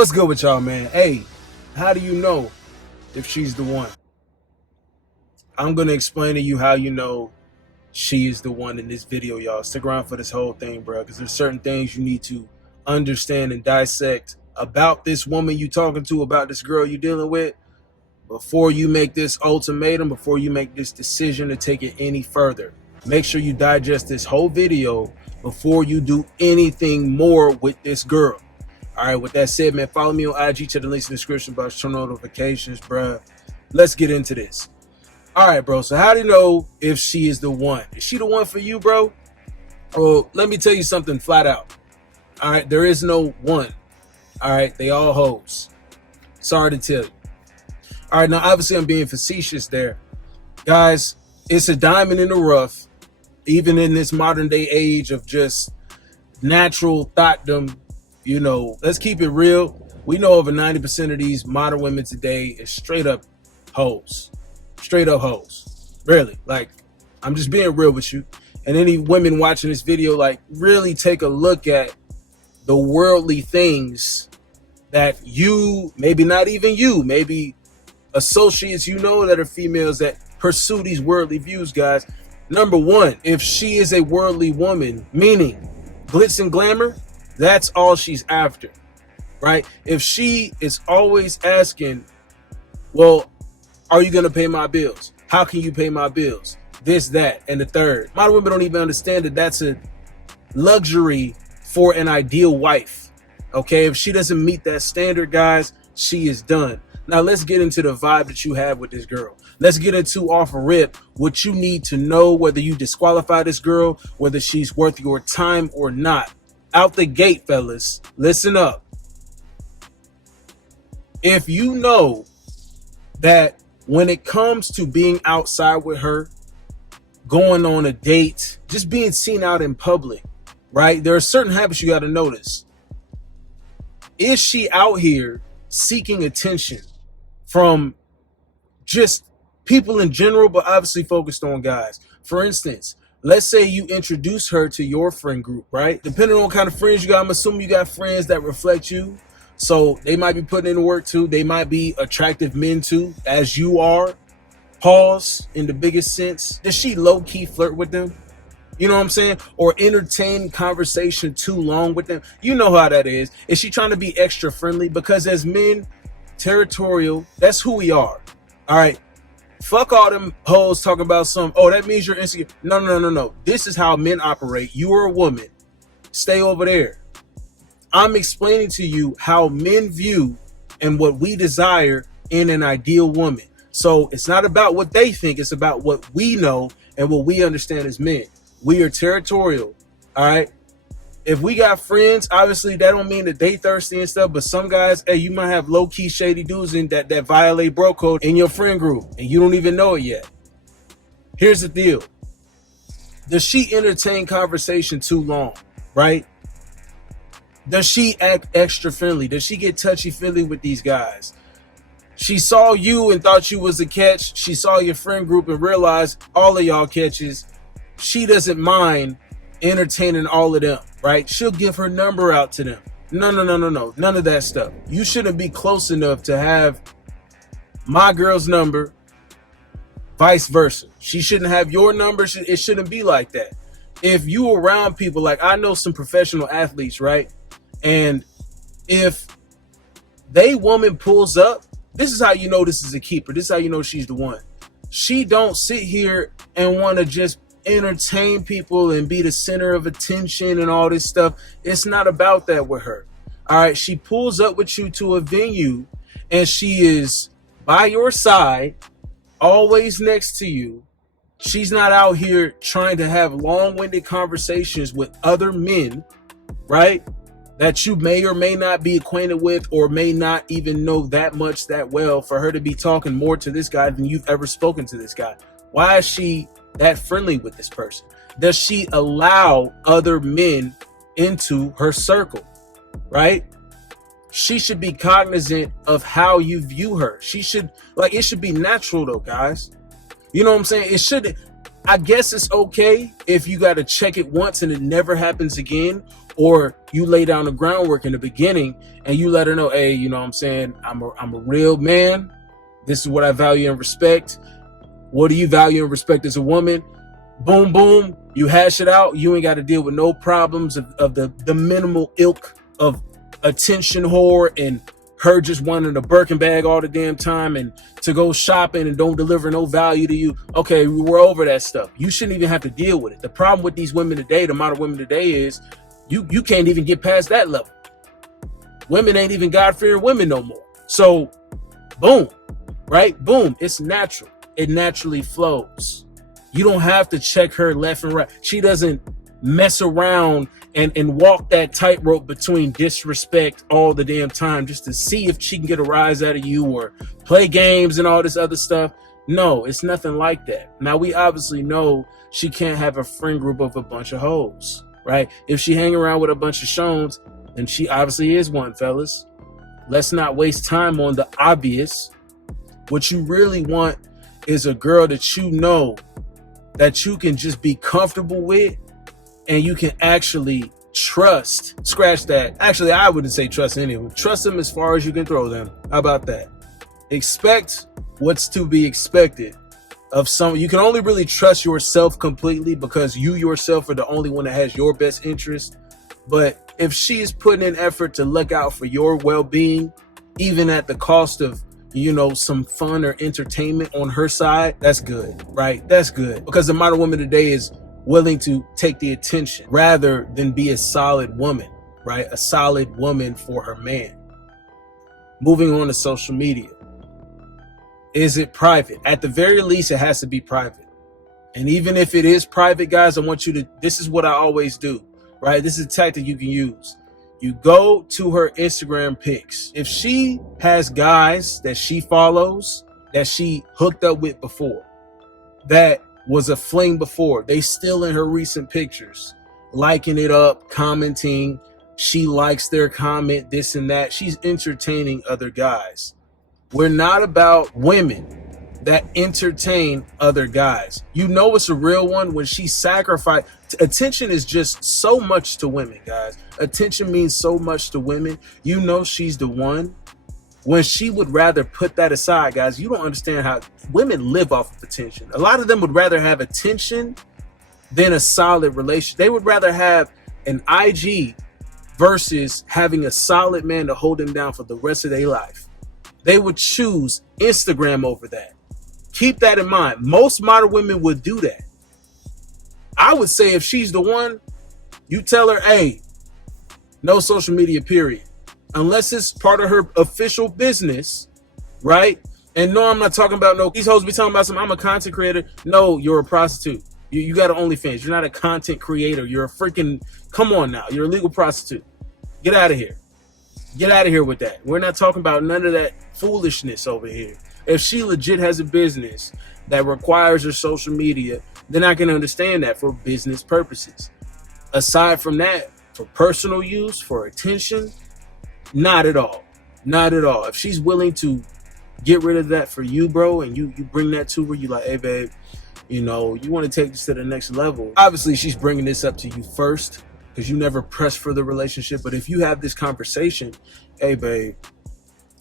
What's good with y'all, man? Hey, how do you know if she's the one? I'm going to explain to you how you know she is the one in this video, y'all. Stick around for this whole thing, bro, because there's certain things you need to understand and dissect about this woman you talking to, about this girl you dealing with, before you make this ultimatum, before you make this decision to take it any further. Make sure you digest this whole video before you do anything more with this girl. All right, with that said, man, follow me on IG, to the links in the description box, turn notifications, bruh. Let's get into this. All right, bro, so how do you know if she is the one? Is she the one for you, bro? Well, let me tell you something flat out. All right, there is no one. All right, they all hoes. Sorry to tell you. All right, now, obviously, I'm being facetious there. Guys, it's a diamond in the rough, even in this modern day age of just natural thoughtdom. You know, let's keep it real. We know over 90% of these modern women today is straight up hoes. Straight up hoes. Really. Like, I'm just being real with you. And any women watching this video, like, really take a look at the worldly things that you, maybe not even you, maybe associates you know that are females that pursue these worldly views, guys. Number one, if she is a worldly woman, meaning glitz and glamour, that's all she's after, right? If she is always asking, well, are you going to pay my bills? How can you pay my bills? This, that, and the third. Modern women don't even understand that that's a luxury for an ideal wife, okay? If she doesn't meet that standard, guys, she is done. Now, let's get into the vibe that you have with this girl. Let's get into off a rip what you need to know, whether you disqualify this girl, whether she's worth your time or not. Out the gate, fellas, listen up. If you know that when it comes to being outside with her, going on a date, just being seen out in public, right? There are certain habits you got to notice. Is she out here seeking attention from just people in general, but obviously focused on guys? For instance, let's say you introduce her to your friend group, right? Depending on what kind of friends you got, I'm assuming you got friends that reflect you. So they might be putting in the work too. They might be attractive men too, as you are. Pause in the biggest sense. Does she low-key flirt with them? You know what I'm saying? Or entertain conversation too long with them? You know how that is. Is she trying to be extra friendly? Because as men, territorial, that's who we are. All right. Fuck all them hoes talking about some, oh, that means you're insecure. No. This is how men operate. You are a woman. Stay over there. I'm explaining to you how men view and what we desire in an ideal woman. So it's not about what they think. It's about what we know and what we understand as men. We are territorial. All right. If we got friends, obviously that don't mean that they thirsty and stuff, but some guys, hey, you might have low-key shady dudes in that violate bro code in your friend group and you don't even know it yet. Here's the deal. Does she entertain conversation too long, right? Does she act extra friendly? Does she get touchy-feely with these guys? She saw you and thought you was a catch. She saw your friend group and realized all of y'all catches. She doesn't mind entertaining all of them, right? She'll give her number out to them. No. None of that stuff. You shouldn't be close enough to have my girl's number, vice versa. She shouldn't have your number. It shouldn't be like that. If you around people, like I know some professional athletes, right? And if they woman pulls up, this is how you know this is a keeper. This is how you know she's the one. She don't sit here and want to just entertain people and be the center of attention and all this stuff. It's not about that with her. All right. She pulls up with you to a venue and she is by your side, always next to you. She's not out here trying to have long-winded conversations with other men, right? That you may or may not be acquainted with or may not even know that much that well for her to be talking more to this guy than you've ever spoken to this guy. Why is she that friendly with this person? Does she allow other men into her circle, right? She should be cognizant of how you view her. She should, like, it should be natural though, guys. You know what I'm saying? It should, I guess it's okay if you got to check it once and it never happens again, or you lay down the groundwork in the beginning and you let her know, hey, you know what I'm saying? I'm a real man. This is what I value and respect. What do you value and respect as a woman? Boom, boom. You hash it out. You ain't got to deal with no problems of the minimal ilk of attention whore and her just wanting a Birkin bag all the damn time and to go shopping and don't deliver no value to you. Okay, we're over that stuff. You shouldn't even have to deal with it. The problem with these women today, the modern women today, is you can't even get past that level. Women ain't even God-fearing women no more. So, boom, right? Boom. It's natural. It naturally flows. You don't have to check her left and right. She doesn't mess around and walk that tightrope between disrespect all the damn time just to see if she can get a rise out of you or play games and all this other stuff. No, it's nothing like that. Now, we obviously know she can't have a friend group of a bunch of hoes, right? If she hang around with a bunch of Shoulnts, then she obviously is one, fellas. Let's not waste time on the obvious. What you really want is a girl that you know that you can just be comfortable with and you can actually trust. Scratch that. Actually, I wouldn't say trust anyone. Trust them as far as you can throw them. How about that? Expect what's to be expected of someone. You can only really trust yourself completely because you yourself are the only one that has your best interest. But if she's putting in effort to look out for your well-being, even at the cost of, you know, some fun or entertainment on her side, that's good, right? That's good. Because the modern woman today is willing to take the attention rather than be a solid woman, right? A solid woman for her man. Moving on to social media. Is it private? At the very least, it has to be private. And even if it is private, guys, I want you to, this is what I always do, right? This is a tactic you can use. You go to her Instagram pics. If she has guys that she follows, that she hooked up with before, that was a fling before, they still in her recent pictures, liking it up, commenting, she likes their comment, this and that. She's entertaining other guys. We're not about women that entertain other guys. You know it's a real one when she sacrificed. Attention is just so much to women, guys. Attention means so much to women. You know she's the one when she would rather put that aside, guys. You don't understand how women live off of attention. A lot of them would rather have attention than a solid relationship. They would rather have an IG versus having a solid man to hold them down for the rest of their life. They would choose Instagram over that. Keep that in mind. Most modern women would do that. I would say if she's the one, you tell her, hey, no social media, period. Unless it's part of her official business, right? And no, I'm not talking about no, these hoes be talking about some, I'm a content creator. No, you're a prostitute. You got an OnlyFans. You're not a content creator. You're a freaking, come on now. You're a legal prostitute. Get out of here. Get out of here with that. We're not talking about none of that foolishness over here. If she legit has a business that requires her social media, then I can understand that for business purposes. Aside from that, for personal use, for attention, not at all. Not at all. If she's willing to get rid of that for you, bro, and you bring that to her, you like, hey, babe, you know, you want to take this to the next level. Obviously, she's bringing this up to you first because you never press for the relationship. But if you have this conversation, hey, babe,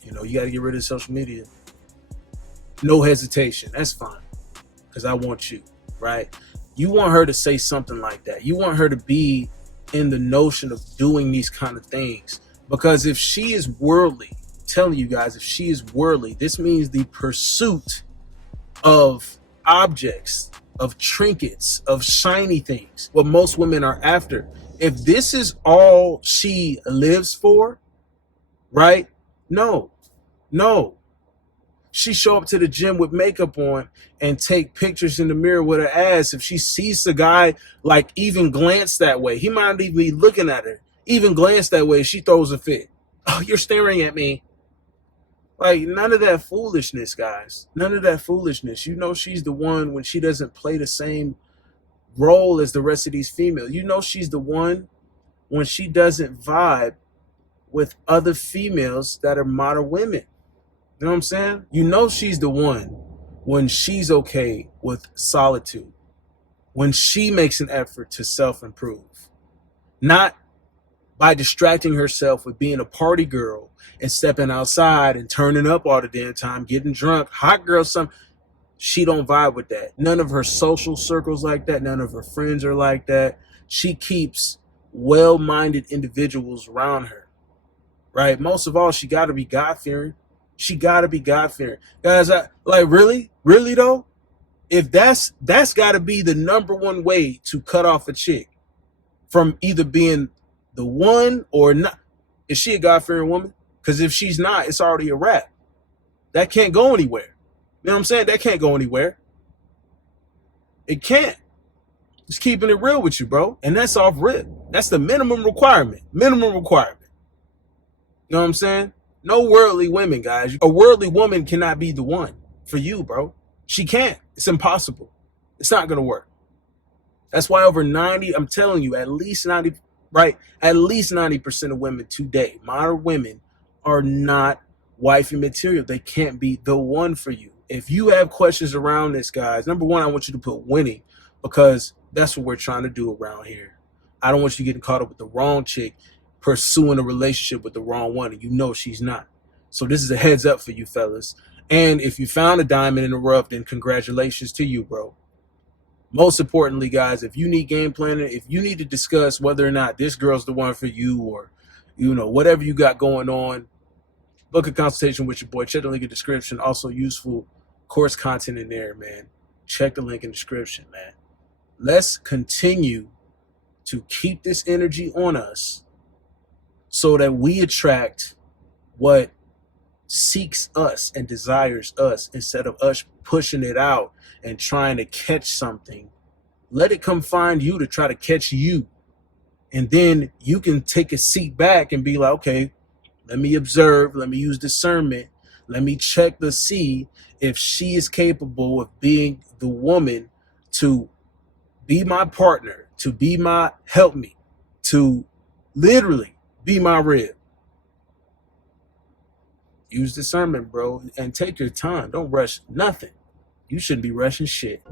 you know, you got to get rid of social media. No hesitation. That's fine because I want you, right? You want her to say something like that. You want her to be in the notion of doing these kind of things. Because if she is worldly, I'm telling you guys, if she is worldly, this means the pursuit of objects, of trinkets, of shiny things, what most women are after. If this is all she lives for, right? No. She show up to the gym with makeup on and take pictures in the mirror with her ass. If she sees the guy, like, even glance that way, he might not even be looking at her. Even glance that way, she throws a fit. Oh, you're staring at me. Like, none of that foolishness, guys. None of that foolishness. You know she's the one when she doesn't play the same role as the rest of these females. You know she's the one when she doesn't vibe with other females that are modern women. You know what I'm saying? You know she's the one when she's okay with solitude. when she makes an effort to self-improve, not by distracting herself with being a party girl and stepping outside and turning up all the damn time, getting drunk, hot girl, some. She don't vibe with that. None of her social circles like that. None of her friends are like that. She keeps well-minded individuals around her, right? Most of all, she got to be God-fearing. She got to be God-fearing. Guys, really though, if that's got to be the number one way to cut off a chick from either being the one or not. Is she a God-fearing woman? Because if she's not, it's already a wrap. That can't go anywhere. You know what I'm saying? That can't go anywhere. It can't. Just keeping it real with you, bro. And that's off rip. That's the minimum requirement. Minimum requirement. You know what I'm saying? No worldly women, guys. A worldly woman cannot be the one for you, bro. She can't. It's impossible. It's not going to work. That's why over 90, I'm telling you, at least 90, right? At least 90% of women today, modern women, are not wifey material. They can't be the one for you. If you have questions around this, guys, number one, I want you to put winning, because that's what we're trying to do around here. I don't want you getting caught up with the wrong chick, pursuing a relationship with the wrong one, and you know she's not. So this is a heads up for you fellas. And if you found a diamond in the rough, then congratulations to you, bro. Most importantly, guys, if you need game planning, if you need to discuss whether or not this girl's the one for you, or, you know, whatever you got going on, book a consultation with your boy. Check the link in the description. Also useful course content in there, man. Check the link in the description, man. Let's continue to keep this energy on us so that we attract what seeks us and desires us, instead of us pushing it out and trying to catch something. Let it come find you to try to catch you. And then you can take a seat back and be like, okay, let me observe, let me use discernment, let me check to see if she is capable of being the woman to be my partner, to be my help me, to literally be my rib. Use discernment, bro, and take your time. Don't rush nothing. You shouldn't be rushing shit.